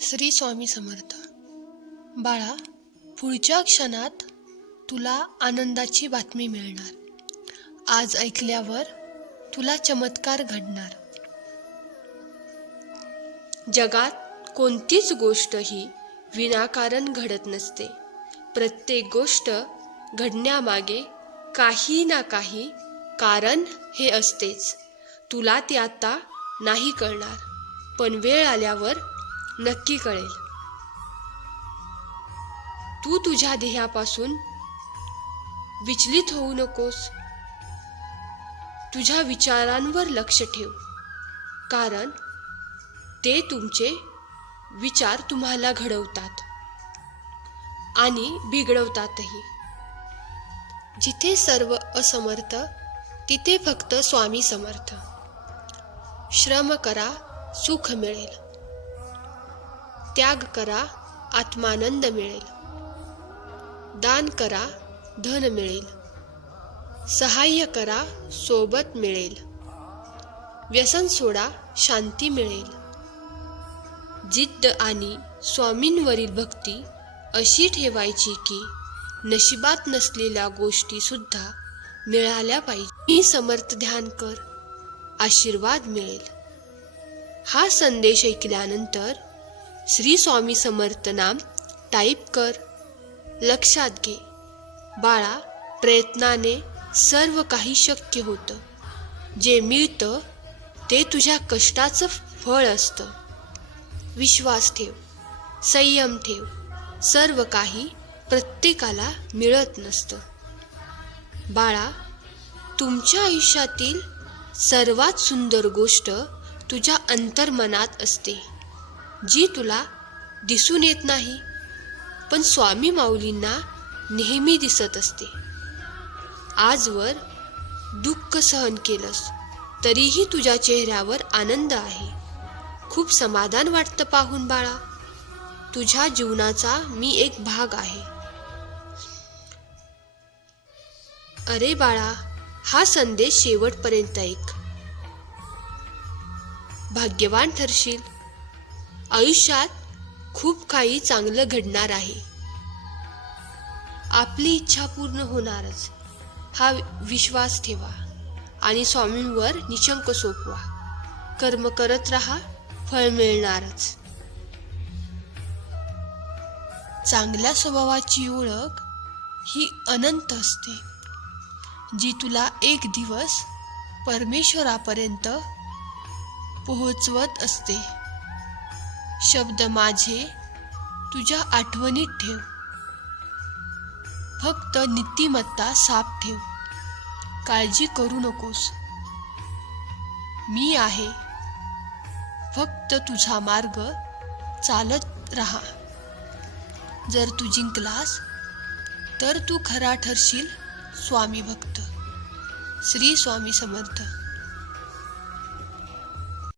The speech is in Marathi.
श्री स्वामी समर्थ. बाळा पुढच्या क्षणात तुला आनंदाची बातमी मिळणार. आज ऐकल्यावर तुला चमत्कार घडणार. जगात कोणतीच गोष्ट ही विनाकारण घडत नसते. प्रत्येक गोष्ट घडण्यामागे काही ना काही कारण हे असतेच. तुला ते आता नाही कळणार. पण वेळ आल्यावर नक्की कळेल. तू तुझ्या ध्येयापासून विचलित होऊ नकोस. तुझ्या विचारांवर लक्ष ठेव. कारण ते तुमचे विचार तुम्हाला घडवतात आणि बिघडवतातही. जिथे सर्व असमर्थ तिथे फक्त स्वामी समर्थ. श्रम करा सुख मिळेल. त्याग करा आत्मानंद मिळेल. दान करा धन मिळेल. सहाय्य करा सोबत मिळेल. व्यसन सोडा शांती मिळेल. जिद्द आणि स्वामींवरील भक्ती अशी ठेवायची की नशिबात नसलेल्या गोष्टी सुद्धा मिळाल्या पाहिजे. मी समर्थ ध्यान कर आशीर्वाद मिळेल. हा संदेश ऐकल्यानंतर श्री स्वामी समर्थ नाम टाईप कर. लक्षात घे. बाळा प्रयत्नाने सर्व काही शक्य होतं. जे मिळतं ते तुझ्या कष्टाचं फळ असतं. विश्वास ठेव. संयम ठेव. सर्व काही प्रत्येकाला मिळत नसतं. बाळा तुमच्या आयुष्यातील सर्वात सुंदर गोष्ट तुझ्या अंतर्मनात असते. जी तुला दिसून येत नाही पण स्वामी माऊलींना नेहमी दिसत असते. आजवर दुःख सहन केलंस तरीही तुझ्या चेहऱ्यावर आनंद आहे. खूप समाधान वाटतं पाहून बाळा. तुझ्या जीवनाचा मी एक भाग आहे. अरे बाळा हा संदेश शेवटपर्यंत ऐक. भाग्यवान ठरशील. आयुष्यात खूप काही चांगलं घडणार आहे. आपली इच्छा पूर्ण होणारच. हा विश्वास ठेवा आणि स्वामींवर निशंक सोपवा. कर्म करत राहा फळ मिळणारच. चांगल्या स्वभावाची ओळख ही अनंत असते. जी तुला एक दिवस परमेश्वरापर्यंत पोहोचवत असते. शब्द माझे तुझ्या आठवणीत ठेव. फक्त नीतिमत्ता साफ ठेव. काळजी करू नकोस. मी आहे. फक्त तुझा मार्ग चालत राहा. जर तू जिंकलास तर तू खरा ठरशील स्वामी भक्त. श्री स्वामी समर्थ.